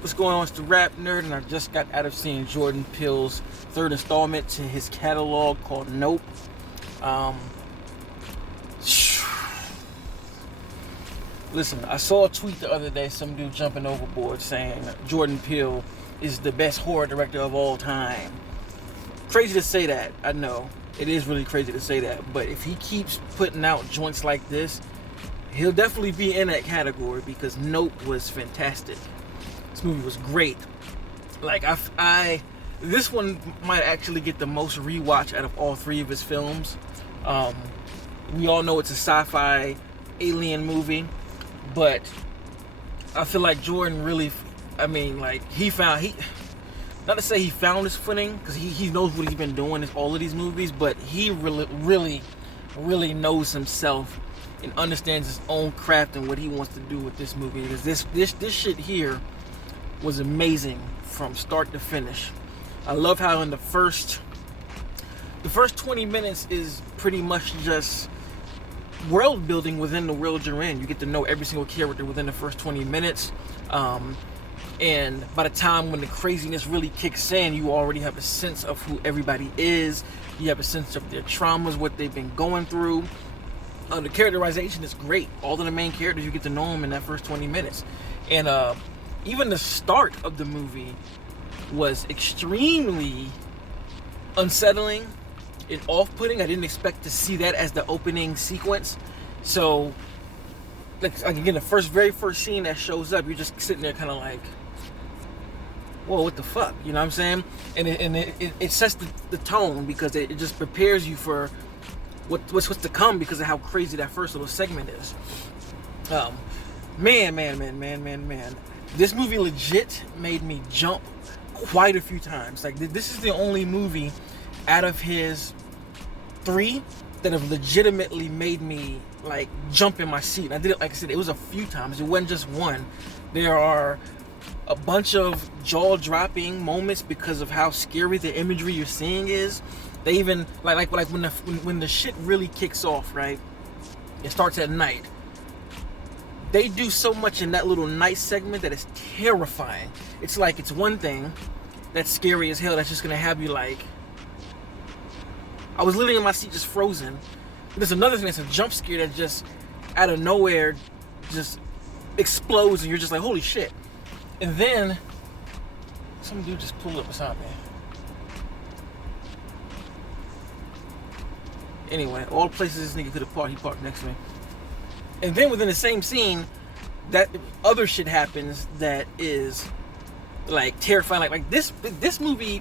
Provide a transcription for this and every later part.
What's going on? It's the Rap Nerd, and I just got out of seeing Jordan Peele's third installment to his catalog called Nope. Um, Listen, I saw a tweet the other day, some dude jumping overboard saying Jordan Peele is the best horror director of all time. Crazy to say that, I know. It is really crazy to say that, but if he keeps putting out joints like this, he'll definitely be in that category because Nope was fantastic. This movie was great. Like this one might actually get the most rewatch out of all three of his films. We all know it's a sci-fi alien movie, but I feel like Jordan really, not to say he found his footing, because he knows what he's been doing in all of these movies, but he really knows himself and understands his own craft and what he wants to do with this movie. Because this shit here was amazing from start to finish. I love how in the first 20 minutes is pretty much just world building within the world you're in. You get to know every single character within the first 20 minutes. And by the time when the craziness really kicks in, you already have a sense of who everybody is. You have a sense of their traumas, what they've been going through. The characterization is great. All of the main characters, you get to know them in that first 20 minutes. And even the start of the movie was extremely unsettling and off-putting. I didn't expect to see that as the opening sequence. So, like again, the very first scene that shows up, you're just sitting there kind of like, whoa, what the fuck? You know what I'm saying? And it sets the tone because it just prepares you for what's to come because of how crazy that first little segment is. Man. This movie legit made me jump quite a few times. Like, this is the only movie out of his three that have legitimately made me like jump in my seat. And I did it, like I said, it was a few times. It wasn't just one. There are a bunch of jaw-dropping moments because of how scary the imagery you're seeing is. They even like when the shit really kicks off, right? It starts at night. They do so much in that little night segment that is terrifying. It's like it's one thing that's scary as hell that's just gonna have you like, I was literally in my seat just frozen. There's another thing that's a jump scare that just out of nowhere just explodes and you're just like, holy shit. And then some dude just pulled up beside me. Anyway, all the places this nigga could have parked, he parked next to me. And then within the same scene, that other shit happens that is like terrifying. Like this movie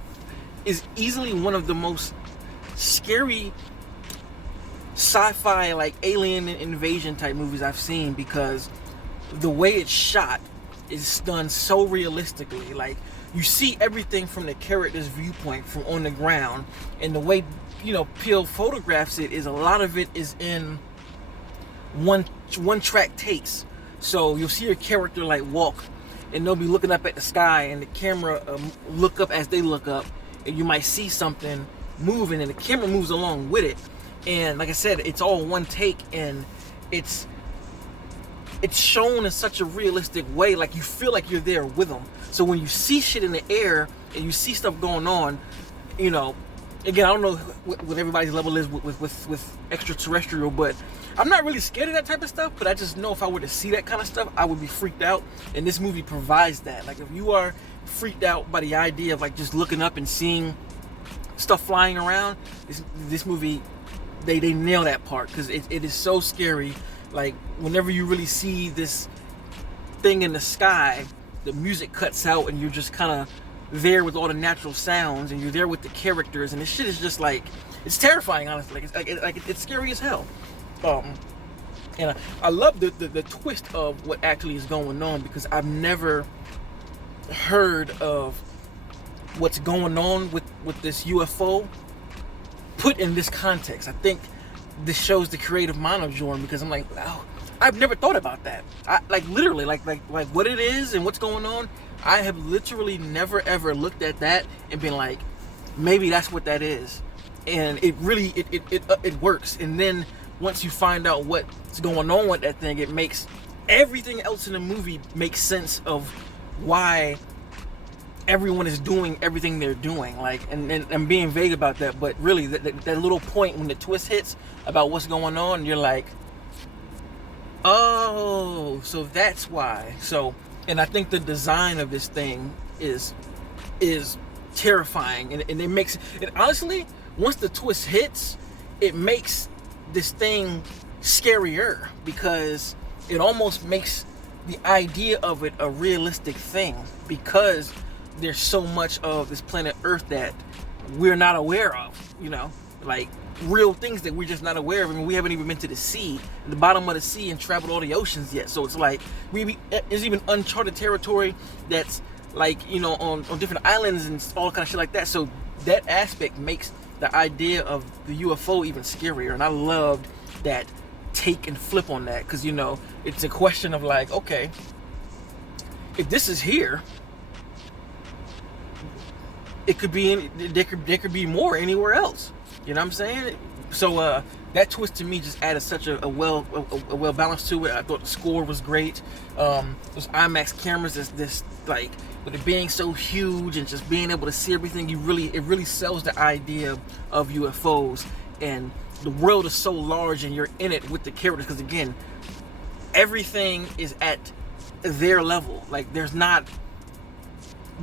is easily one of the most scary sci-fi like alien invasion type movies I've seen because the way it's shot is done so realistically. Like, you see everything from the character's viewpoint from on the ground, and the way Peele photographs it is a lot of it is in one track takes. So you'll see your character like walk and they'll be looking up at the sky and the camera look up as they look up, and you might see something moving and the camera moves along with it. And like I said, it's all one take and it's shown in such a realistic way, like you feel like you're there with them. So when you see shit in the air and you see stuff going on, again, I don't know what everybody's level is with extraterrestrial, but I'm not really scared of that type of stuff, but I just know if I were to see that kind of stuff, I would be freaked out, and this movie provides that. Like, if you are freaked out by the idea of like just looking up and seeing stuff flying around, this movie, they nail that part, because it is so scary. Like, whenever you really see this thing in the sky, the music cuts out and you're just kind of there with all the natural sounds and you're there with the characters, and this shit is just like, it's terrifying, honestly. It's scary as hell. And I love the twist of what actually is going on, because I've never heard of what's going on with this UFO put in this context. I think this shows the creative mind of Jordan, because I'm like, wow, I've never thought about that. Literally, what it is and what's going on. I have literally never ever looked at that and been like, maybe that's what that is. And it really it works. And then once you find out what's going on with that thing, it makes everything else in the movie makes sense of why everyone is doing everything they're doing. Like, and I'm being vague about that, but really that little point when the twist hits about what's going on, you're like, oh, so that's why. So, and I think the design of this thing is terrifying, and it makes it, honestly, once the twist hits, it makes this thing scarier, because it almost makes the idea of it a realistic thing, because there's so much of this planet Earth that we're not aware of, you know, like real things that we're just not aware of. I mean, we haven't even been to the sea, the bottom of the sea, and traveled all the oceans yet. So it's like there's even uncharted territory that's like, you know, on different islands and all kind of shit like that. So that aspect makes the idea of the UFO even scarier, and I loved that take and flip on that, because, you know, it's a question of like, okay, if this is here, it could be there could be more anywhere else. You know what I'm saying? So that twist to me just added such a well balance to it. I thought the score was great. Those IMAX cameras, this like, with it being so huge and just being able to see everything, it really sells the idea of UFOs, and the world is so large and you're in it with the characters, because again, everything is at their level. Like, there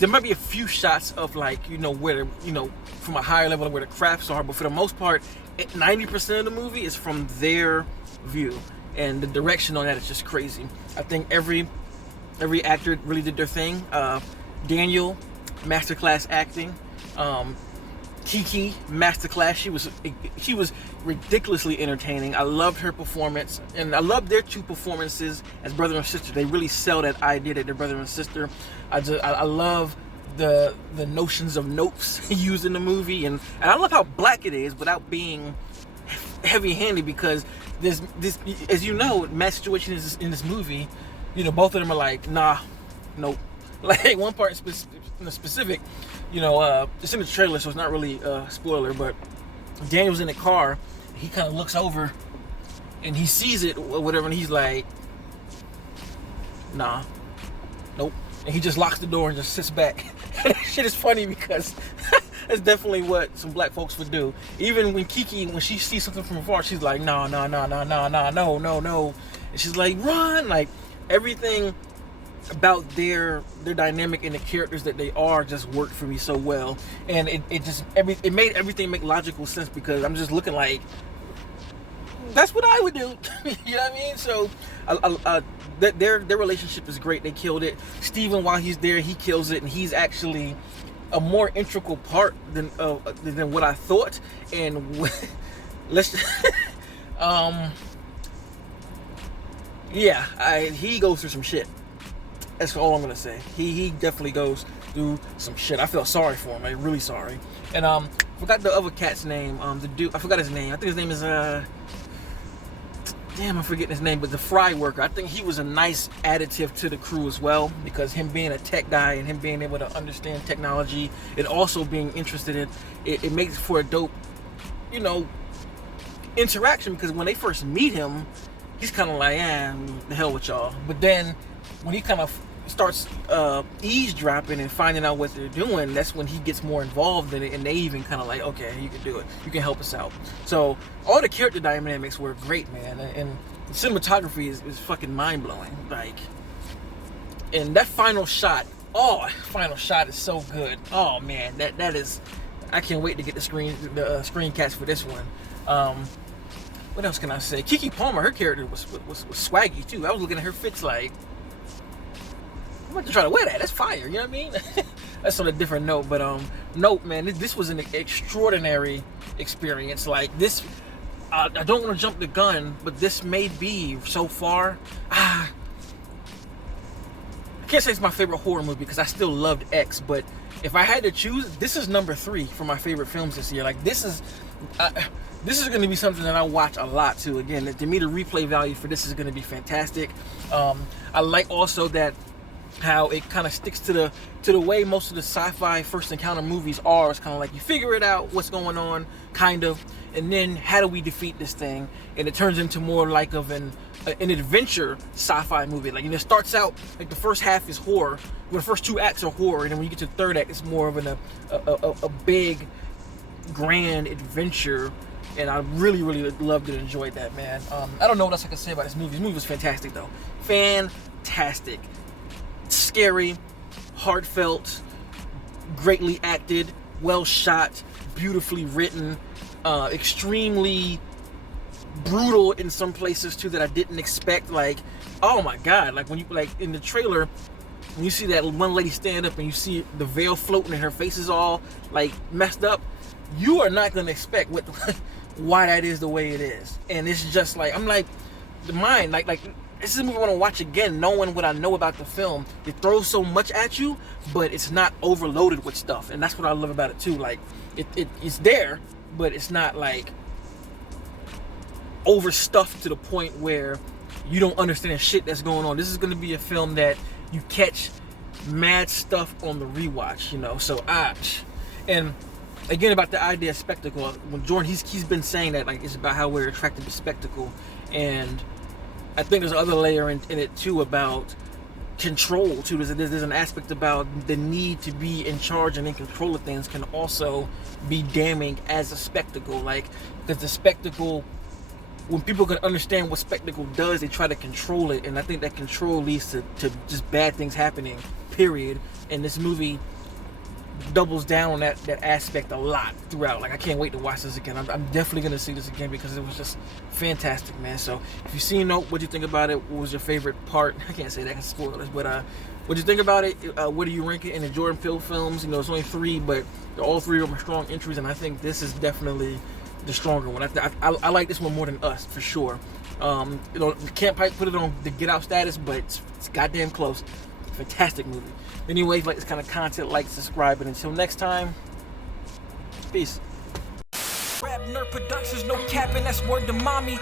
might be a few shots of, like, you know, where, you know, from a higher level of where the crafts are, but for the most part, 90% of the movie is from their view, and the direction on that is just crazy. I think every actor really did their thing. Daniel, masterclass acting. Kiki, masterclass. She was ridiculously entertaining. I loved her performance, and I loved their two performances as brother and sister. They really sell that idea that they're brother and sister. I love the notions of nopes used in the movie, and I love how black it is without being heavy-handed, because there's this, as you know, Matt's situation is in this movie. You know, both of them are like, nah, nope. Like, one part in specific, you know, it's in the trailer, so it's not really a spoiler, but Daniel's in the car, he kind of looks over and he sees it or whatever, and he's like, nah, nope. And he just locks the door and just sits back. And that shit is funny, because that's definitely what some black folks would do. Even when Kiki, when she sees something from afar, she's like, no. And she's like, run. Like, everything about their dynamic and the characters that they are just worked for me so well, and it made everything make logical sense, because I'm just looking like, that's what I would do. You know what I mean? So their relationship is great. They killed it. Steven, while he's there, he kills it, and he's actually a more integral part than what I thought. And let's he goes through some shit. That's all I'm gonna say. He definitely goes through some shit. I felt sorry for him. I'm really sorry. And forgot the other cat's name. The dude, I forgot his name. I think his name is I'm forgetting his name, but the fry worker. I think he was a nice additive to the crew as well, because him being a tech guy and him being able to understand technology and also being interested in it makes for a dope, you know, interaction, because when they first meet him, he's kind of like, the hell with y'all. But then when he kind of starts eavesdropping and finding out what they're doing, that's when he gets more involved in it, and they even kind of like, okay, you can do it, you can help us out. So all the character dynamics were great, man, and the cinematography is fucking mind-blowing. Like, and that final shot is so good. Oh man, that is, I can't wait to get the screencast for this one. What else can I say? Keke Palmer, her character was swaggy too. I was looking at her fits like, I'm about to try to wear that. That's fire. You know what I mean? That's on a different note. But nope, man. This was an extraordinary experience. Like, this, I don't want to jump the gun, but this may be so far. I can't say it's my favorite horror movie, because I still loved X. But if I had to choose, this is number 3 for my favorite films this year. Like, this is going to be something that I watch a lot too. Again, to me, the replay value for this is going to be fantastic. I like also that how it kind of sticks to the way most of the sci-fi first encounter movies are. It's kind of like, you figure it out, what's going on, kind of, and then how do we defeat this thing? And it turns into more like of an an adventure sci-fi movie. Like, it starts out like the first half is horror, well, the first 2 acts are horror, and then when you get to the third act, it's more of a big, grand adventure. And I really, really loved and enjoyed that, man. I don't know what else I can say about this movie. This movie was fantastic, though. Fantastic. Scary, heartfelt, greatly acted, well shot, beautifully written, extremely brutal in some places too that I didn't expect. Like, oh my god, like when you, like in the trailer, when you see that one lady stand up and you see the veil floating and her face is all like messed up, you are not gonna expect why that is the way it is. And it's just like, I'm like, the mind, like this is a movie I want to watch again, knowing what I know about the film. It throws so much at you, but it's not overloaded with stuff, and that's what I love about it too. Like, it's there, but it's not like overstuffed to the point where you don't understand shit that's going on. This is going to be a film that you catch mad stuff on the rewatch, you know. So and again, about the idea of spectacle, when Jordan, he's been saying that, like, it's about how we're attracted to spectacle, and I think there's another layer in it too about control too. There's an aspect about the need to be in charge and in control of things can also be damning as a spectacle. Like, because the spectacle, when people can understand what spectacle does, they try to control it, and I think that control leads to just bad things happening, period. And this movie doubles down on that aspect a lot throughout. Like, I can't wait to watch this again. I'm definitely going to see this again because it was just fantastic, man. So if you've seen Nope, what'd you think about it? What was your favorite part? I can't say that because spoilers, but what'd you think about it? What do you rank it in the Jordan Peele films? You know, it's only 3, but all 3 of them are strong entries, and I think this is definitely the stronger one. I like this one more than Us, for sure. You know, can't put it on the Get Out status, but it's goddamn close. Fantastic movie. Anyway, if you like this kind of content, like, subscribe, and until next time, peace. Rap Nerd Productions, no capping, that's word to mommy.